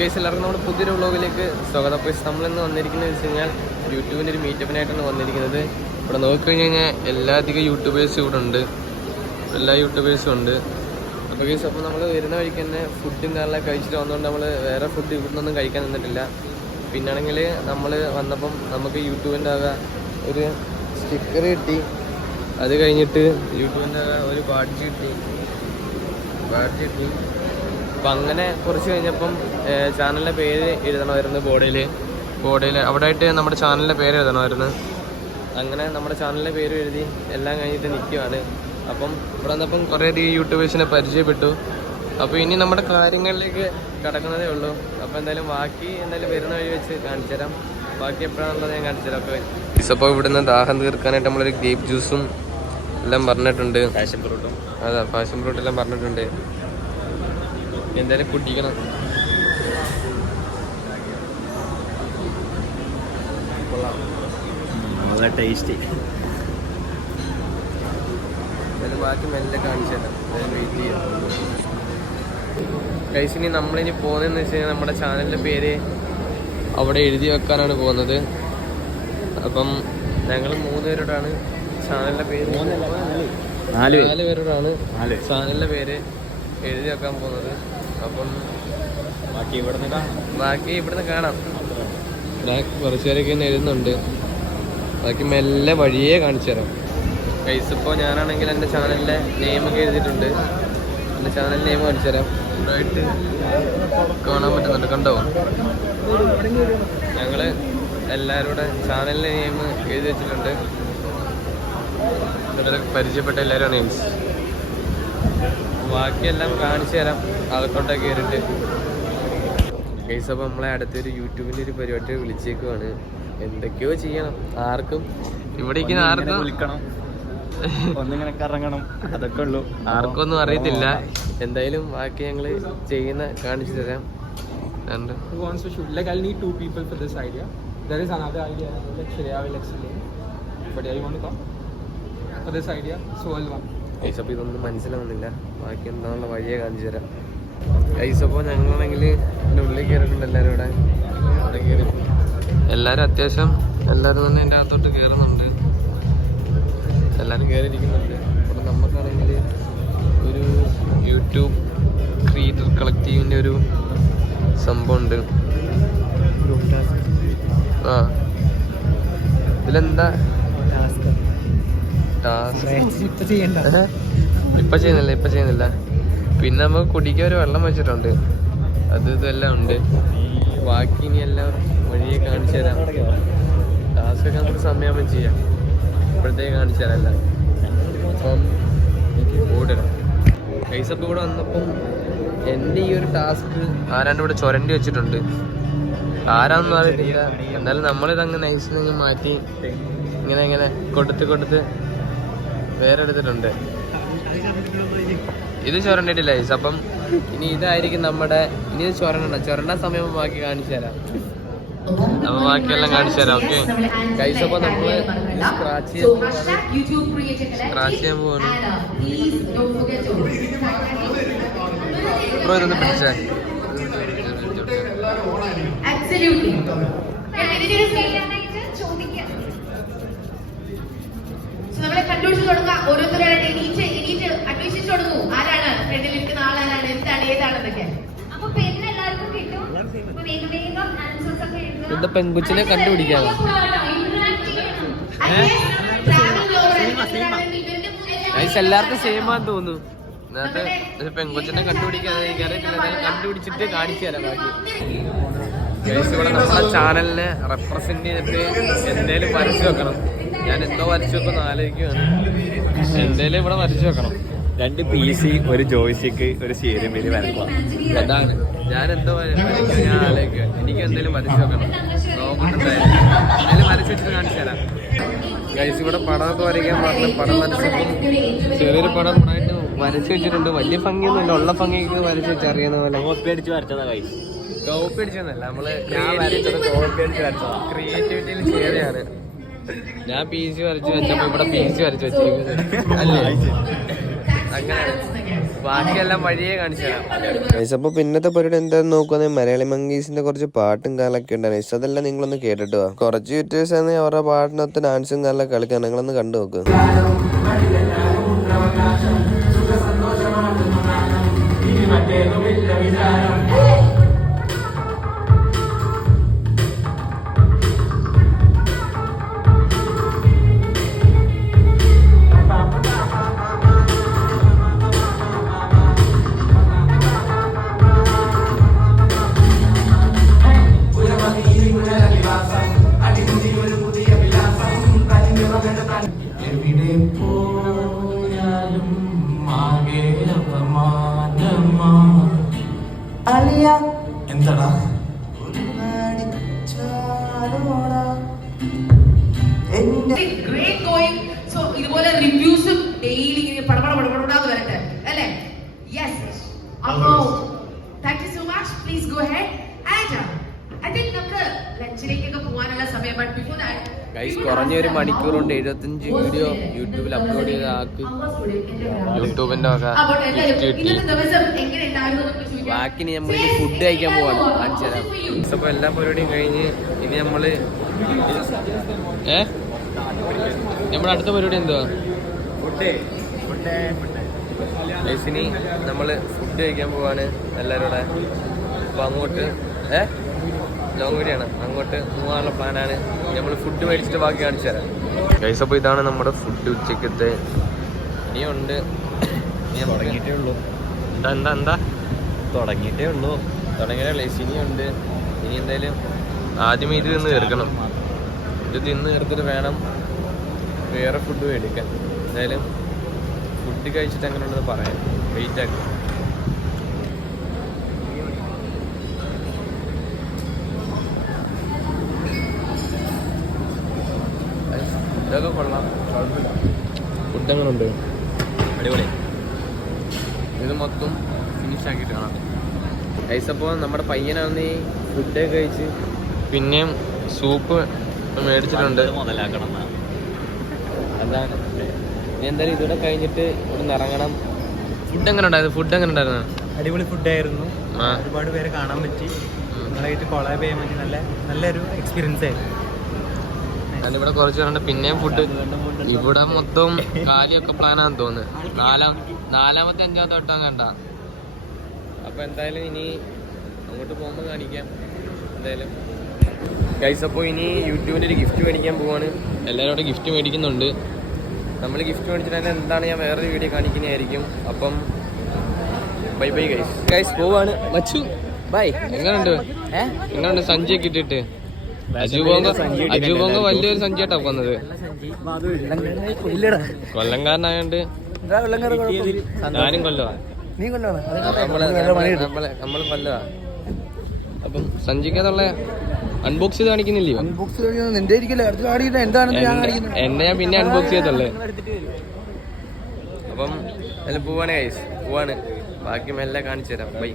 Guys എല്ലാവർക്കും നമ്മുടെ പുതിയൊരു വ്ളോഗിലേക്ക് സ്വാഗതം. അപ്പോൾ നമ്മളിന്ന് വന്നിരിക്കുന്നത് വെച്ച് കഴിഞ്ഞാൽ യൂട്യൂബിന്റെ ഒരു മീറ്റപ്പിനായിട്ടാണ് വന്നിരിക്കുന്നത്. ഇവിടെ നോക്കിക്കഴിഞ്ഞ് കഴിഞ്ഞാൽ എല്ലാ അധികം യൂട്യൂബേഴ്സും ഇവിടെ ഉണ്ട്. എല്ലാ യൂട്യൂബേഴ്സും ഉണ്ട്. അപ്പോൾ ഗൈസ് അപ്പോൾ നമ്മൾ വരുന്ന വഴിക്ക് തന്നെ ഫുഡും കാര്യങ്ങളൊക്കെ കഴിച്ചിട്ട് വന്നുകൊണ്ട് നമ്മൾ വേറെ ഫുഡ് ഇവിടെ നിന്നൊന്നും കഴിക്കാൻ നിന്നിട്ടില്ല. പിന്നാണെങ്കിൽ നമ്മൾ വന്നപ്പം നമുക്ക് യൂട്യൂബിന്റെ ആകെ ഒരു സ്റ്റിക്കർ കിട്ടി. അത് കഴിഞ്ഞിട്ട് യൂട്യൂബിന്റെ ഒരു ബാഡ്ജ് കിട്ടി. ബാഡ്ജ് കിട്ടി. അപ്പം അങ്ങനെ കുറച്ച് കഴിഞ്ഞപ്പം ചാനലിന്റെ പേര് എഴുതണമായിരുന്നു ബോർഡിൽ ബോർഡിൽ അവിടെ ആയിട്ട് നമ്മുടെ ചാനലിന്റെ പേര് എഴുതണമായിരുന്നു. അങ്ങനെ നമ്മുടെ ചാനലിന്റെ പേര് എഴുതി എല്ലാം കഴിഞ്ഞിട്ട് നിൽക്കുവാണ് അപ്പം ഇവിടെ വന്നപ്പം കുറേ അധികം യൂട്യൂബേഴ്സിനെ പരിചയപ്പെട്ടു. അപ്പോൾ ഇനി നമ്മുടെ കാര്യങ്ങളിലേക്ക് കടക്കുന്നതേ ഉള്ളൂ. അപ്പോൾ എന്തായാലും ബാക്കി എന്തായാലും വരുന്ന വഴി വെച്ച് കാണിച്ചു തരാം. ബാക്കി എപ്പോഴാണുള്ളത് ഞാൻ കാണിച്ചു തരാം. അപ്പോൾ ഇപ്പോൾ ഇവിടുന്ന് ദാഹം തീർക്കാനായിട്ട് നമ്മളൊരു ഗ്രേപ്പ് ജ്യൂസും എല്ലാം പറഞ്ഞിട്ടുണ്ട്. പാഷൻ ഫ്രൂട്ടും. അതാ പാഷൻ ഫ്രൂട്ട് എല്ലാം പറഞ്ഞിട്ടുണ്ട്. എന്തായാലും കുടിക്കണം നല്ല ടേസ്റ്റി എന്തായാലും ബാക്കി മെല്ലെ കാണിച്ചു തരാം. വെയിറ്റ് ചെയ്യാം. കൈസിനി നമ്മളിനി പോകുന്നതെന്ന് വെച്ച് കഴിഞ്ഞാൽ നമ്മുടെ ചാനലിന്റെ പേര് അവിടെ എഴുതി വെക്കാനാണ് പോകുന്നത്. അപ്പം ഞങ്ങൾ മൂന്ന് പേരോടാണ് ചാനലിന്റെ പേര് നാല്. പേര്. നാല് പേരോടാണ് ചാനലിന്റെ ചാനലിന്റെ പേര് എഴുതി വെക്കാൻ പോകുന്നത്. അപ്പം ബാക്കി ഇവിടുന്ന് കാണാം. ബാക്കി ഇവിടുന്ന് കാണാം. ഞാൻ കുറച്ച് പേരൊക്കെ എഴുതുന്നുണ്ട് ബാക്കി മെല്ലെ വഴിയേ കാണിച്ചു തരാം. കൈസ് ഇപ്പോൾ ഞാനാണെങ്കിൽ എന്റെ ചാനലിലെ നെയിമൊക്കെ എഴുതിയിട്ടുണ്ട്. എന്റെ ചാനൽ നെയിം കാണിച്ചു തരാം. ഇവിടെയായിട്ട് കാണാൻ പറ്റുന്നുണ്ട്. കണ്ടോ? ഞങ്ങൾ എല്ലാവരുടെ ചാനലിലെ നെയിം എഴുതി വെച്ചിട്ടുണ്ട്. പരിചയപ്പെട്ട എല്ലാവരും നെയിംസ് ബാക്കിയെല്ലാം കാണിച്ചു തരാം. അകത്തോട്ടൊക്കെ കയറിയിട്ട്. കേസ് അപ്പോൾ നമ്മളെ അടുത്തൊരു യൂട്യൂബിന്റെ ഒരു പരിപാടി വിളിച്ചേക്കുവാണ്. എന്തൊക്കെയോ ചെയ്യണം. ആർക്കും ഇവിടെ ഇരിക്കുന്ന ആർക്കും വിളിക്കണം ഒന്നിങ്ങനെ കറങ്ങണം. അതൊക്കെ ഉള്ളൂ. ആർക്കൊന്നും അറിയത്തില്ല. എന്തായാലും ബാക്കി ഞങ്ങൾ ചെയ്യുന്ന കാണിച്ചു തരാം. രണ്ട് Who wants to shoot? Like I'll need two people for this idea. There is another idea. Like Shreya will explain. But yeah, you want to come? For this idea, Soul one. Guys അപ്പോൾ ഇതൊന്നും മനസ്സിലാവുന്നില്ല. ബാക്കി എന്താണുള്ള വഴിയെ കാണിച്ചു തരാം. Guys അപ്പോൾ ഞങ്ങളാണെങ്കിൽ എന്റെ ഉള്ളിൽ കയറിയിട്ടുണ്ട് എല്ലാവരും ഇവിടെ. അവിടെ കയറി. എല്ലാവരും അത്യാവശ്യം എല്ലാവരും തന്നെ എന്റെ അകത്തോട്ട് കയറുന്നുണ്ട്. എല്ലാവരും കയറിയിരിക്കുന്നുണ്ട്. അപ്പോൾ നമുക്കാണെങ്കിൽ ഒരു യൂട്യൂബ് ക്രിയേറ്റർ കളക്റ്റീവിന്റെ ഒരു സംഭവമുണ്ട്. ആ. ഇതിലെന്താ ടാസ്ക്? ഇപ്പൊ ചെയ്യുന്നില്ല ഇപ്പൊ ചെയ്യുന്നില്ല. പിന്നെ നമുക്ക് കുടിക്കാൻ ഒരു വെള്ളം വെച്ചിട്ടുണ്ട്. അത് ഇതെല്ലാം ഉണ്ട്. ബാക്കി ഇനി എല്ലാം വഴിയെ കാണിച്ചു തരാം. ടാസ്ക് ഒക്കെ നമുക്ക് സമയമാകുമ്പോൾ ചെയ്യാം. ഇപ്പോഴത്തേക്ക് കാണിച്ചു തരാം എല്ലാം. അപ്പം ഓടണം കൈസപ്പ് കൂടെ വന്നപ്പം എന്റെ ഈ ഒരു ടാസ്ക് ആരാണ്ട് ഇവിടെ ചുരണ്ടി വെച്ചിട്ടുണ്ട്. ആരാന്നും അറിയില്ല എന്നാലും നമ്മളിതങ്ങ് നൈസിൽ നിന്ന് മാറ്റി ഇങ്ങനെ ഇങ്ങനെ കൊടുത്ത് കൊടുത്ത് വേറെ എടുത്തിട്ടുണ്ട് ഇത് ചുരണ്ടിട്ടില്ല ഗൈസ് അപ്പം ഇനി ഇതായിരിക്കും നമ്മുടെ ഇനി ഇത് ചുരണ്ട ചുരണ്ട സമയം ബാക്കി കാണിച്ചു തരാം. അപ്പൊ ബാക്കിയെല്ലാം കാണിച്ചു തരാം ഓക്കെ? ഗൈസ് അപ്പൊ നമ്മൾ സ്ക്രാച്ച് ചെയ്യാൻ പോവാണ് സ്ക്രാച്ച് ചെയ്യാൻ പോവാണ്. ബ്രോ ഇതൊന്ന് പിടിച്ചേ. നമ്മളെ കണ്ടുപിടിച്ച് തുടങ്ങുക ഓരോരുത്തരായിട്ട് എനിച്ച് എണീറ്റ് അന്വേഷിച്ചു തുടങ്ങൂ. ആരാണ് ഫ്രണ്ടിൽ ഇരിക്കുന്ന ആളാരാണ് എന്താണ് ഏതാണെന്നൊക്കെ. അപ്പൊ പെണ്ണ് എല്ലാവർക്കും കിട്ടും. വേഗം വേഗം ആൻസേഴ്സ് ഒക്കെ എഴുതുക. എന്താ പെൺകുച്ചിനെ കണ്ടുപിടിക്കാതെ എല്ലാവർക്കും സെയിം ആന്ന് തോന്നുന്നു. എന്നിട്ട് ഒരു പെൺകൊച്ചിനെ കണ്ടുപിടിക്കാതെ എനിക്കറിയത്തില്ല കണ്ടുപിടിച്ചിട്ട് കാണിച്ചു തരാം ബാക്കി. ഗൈസ് ഇവിടെ നമ്മുടെ ചാനലിനെ റെപ്രസെന്റ് ചെയ്തിട്ട് എന്തേലും വരച്ചു വെക്കണം. ഞാൻ എന്തോ വരച്ചു വെക്കുന്ന ആലോചിക്കുകയാണ് എന്തേലും ഇവിടെ വരച്ചു വെക്കണം. രണ്ട് പി സി ഒരു ജോയ്സിക്ക് ഒരു സീരിയൽ മേലി വരക്കുക അതാണ്. ഞാൻ എന്തോ വരച്ചു ഞാൻ ആലോചിക്കുക എനിക്ക് എന്തേലും വരച്ചു വെക്കണം. നോക്കുന്നുണ്ടായിരുന്നു വരച്ചു വെച്ചിട്ട് കാണിച്ചു തരാം ഗൈസ് ഇവിടെ പടമൊക്കെ വരയ്ക്കാൻ പറഞ്ഞു പടം വരച്ചപ്പം ചെറിയൊരു പടം ഉണ്ടായിട്ട് വരച്ചു വെച്ചിട്ടുണ്ട്. വലിയ ഭംഗിയൊന്നുമില്ല. ഉള്ള ഭംഗിയൊക്കെ വരച്ചു വെച്ച് അറിയുന്ന പോലെ. കോപ്പി അടിച്ച് വരച്ചതാ കൈ കോപ്പി അടിച്ചതല്ല നമ്മൾ ഞാൻ വരച്ചത് കോപ്പി അടിച്ച് വരച്ചതാ. ക്രിയേറ്റിവിറ്റിയിൽ ചെയ്തതാണ് ഞാൻ പി സി വരച്ച് വെച്ചപ്പോ ഇവിടെ പി സി വരച്ച് വെച്ചിരിക്കുന്നത്. അല്ലേ? അങ്ങനെ. ബാക്കിയെല്ലാം വഴിയെ കാണിച്ചു അപ്പോൾ പിന്നത്തെ പരിപാടി എന്താണെന്ന് നോക്കുന്നത് മലയാളി മംഗീസിന്റെ കുറച്ച് പാട്ടും കാലൊക്കെ ഉണ്ട് ഗൈസ് അതെല്ലാം നിങ്ങളൊന്ന് കേട്ടിട്ട് വാ. കുറച്ച് യൂട്യൂബേഴ്സ് ആണ് അവരുടെ പാട്ടിനൊത്ത് ഡാൻസും കാലൊക്കെ കളിക്കാൻ നിങ്ങളൊന്ന് കണ്ടു നോക്ക്. ഗ്രേറ്റ് ഗോയിങ് സോ ഇതുപോലെ റിവ്യൂസും ഡെയിലി ഇങ്ങനെ പടപട പടപടാന്ന് വരട്ടെ. അല്ലേ? യെസ് അപ്പോ thank you so much please go head and I think നമുക്ക് ലഞ്ചിലേക്കൊക്കെ പോകാനുള്ള സമയം ബട്ട് ബിഫോർ ഗൈസ് കുറഞ്ഞ ഒരു മണിക്കൂർ കൊണ്ട് എഴുപത്തഞ്ച് വീഡിയോ യൂട്യൂബിൽ അപ്ലോഡ് ചെയ്ത ആൾക്ക് യൂട്യൂബിന്റെ ചോദിക്കാം. ബാക്കി ഇനി നമ്മൾ ഫുഡ് കഴിക്കാൻ പോവാണ്. കാണിച്ചു തരാം അപ്പൊ എല്ലാ പരിപാടിയും കഴിഞ്ഞ് ഇനി നമ്മൾ ഏ? നമ്മുടെ അടുത്ത പരിപാടി എന്തുവാ? ലൈസിനി നമ്മൾ നമ്മൾ ഫുഡ് കഴിക്കാൻ പോവാണ് എല്ലാവരും കൂടെ അപ്പൊ അങ്ങോട്ട് ഏ? ലോങ് വീഡിയാണ് അങ്ങോട്ട് പോകാനുള്ള പ്ലാനാണ് നമ്മൾ ഫുഡ് മേടിച്ചിട്ട് ബാക്കി കാണിച്ചു തരാം. ഗൈസ് അപ്പോൾ ഇതാണ് നമ്മുടെ ഫുഡ് ഉച്ചക്കത്തെ ഇനിയുണ്ട്. ഇനി തുടങ്ങിയിട്ടേ ഉള്ളൂ. എന്താ എന്താ എന്താ? തുടങ്ങിയിട്ടേ ഉള്ളൂ. തുടങ്ങിയല്ലേ ഇനിയുണ്ട് ഇനി എന്തായാലും ആദ്യമേ ഇത് തിന്ന് തീർക്കണം. ഇത് തിന്ന് തീർത്തിട്ട് വേണം വേറെ ഫുഡ് മേടിക്കാൻ. എന്തായാലും ഫുഡ് കഴിച്ചിട്ട് അങ്ങനെ ഉണ്ടെന്ന് പറയാം. വെയിറ്റ് ആക്കി. ഫുഡൊക്കെ കൊള്ളാം. ഫുഡ് അങ്ങനെ ഉണ്ട്? അടിപൊളി. ഇത് മൊത്തം ഫിനിഷ് ആക്കിയിട്ട് കാണാം. അപ്പോൾ നമ്മുടെ പയ്യനാന്ന് ഈ ഫുഡൊക്കെ കഴിച്ച് പിന്നെയും സൂപ്പ് മേടിച്ചിട്ടുണ്ട്. മുതലാക്കണം അതാണ് ഇനി എന്തായാലും ഇതൂടെ കഴിഞ്ഞിട്ട് ഇവിടെ നിന്ന് ഇറങ്ങണം. ഫുഡ് എങ്ങനെ ഉണ്ടായിരുന്നു? ഫുഡ് എങ്ങനെ ഉണ്ടായിരുന്നു? അടിപൊളി ഫുഡായിരുന്നു ആയിരുന്നു. ഒരുപാട് പേരെ കാണാൻ പറ്റി. നിങ്ങളായിട്ട് കൊളാബ് ചെയ്യാൻ പറ്റി നല്ല നല്ലൊരു എക്സ്പീരിയൻസ് ആയിരുന്നു. അതിവിടെ കുറച്ച് പേരുണ്ട്. പിന്നെയും ഫുഡ് ഇവിടെ മൊത്തം കാലിയൊക്കെ പ്ലാനാന്ന് തോന്നുന്നു. നാലാം നാലാമത്തെ അഞ്ചാമത്തെ വട്ടം കണ്ട. അപ്പൊ എന്തായാലും ഇനി അങ്ങോട്ട് പോകുമ്പോൾ കാണിക്കാം. എന്തായാലും. ഗൈസ് അപ്പോൾ ഇനി യൂട്യൂബിന്റെ ഒരു ഗിഫ്റ്റ് മേടിക്കാൻ പോവാണ്. എല്ലാവരും അവിടെ ഗിഫ്റ്റ് മേടിക്കുന്നുണ്ട്. നമ്മൾ ഗിഫ്റ്റ് മേടിച്ചിട്ട് തന്നെ എന്താണ് ഞാൻ വേറൊരു വീഡിയോ കാണിക്കുന്നതായിരിക്കും. അപ്പം ബൈ ബൈ ഗൈസ് ഗൈസ് പോവാണ്. മച്ചു ബൈ എങ്ങനെയുണ്ട് എങ്ങനെയുണ്ട് സഞ്ജയ് ഇട്ടിട്ട്? അജു ബോങ്ക അജു ബോങ്ക വലിയൊരു സഞ്ചിയാട്ടാ വന്നത്. കൊല്ലംകാരനായോണ്ട് ഞാനും കൊല്ലവാ. നമ്മൾ കൊല്ലവാ. അപ്പം സഞ്ചിക്കതുള്ള അൺബോക്സ് ചെയ്ത് കാണിക്കുന്നില്ലയോ? എന്നെ- എന്നെ ഞാൻ പിന്നെ അൺബോക്സ് ചെയ്തല്ലേ അപ്പം അതിൽ പോവാണ് ഗൈസ് പോവാണ്. ബാക്കി മെല്ലെ കാണിച്ചു തരാം. ബൈ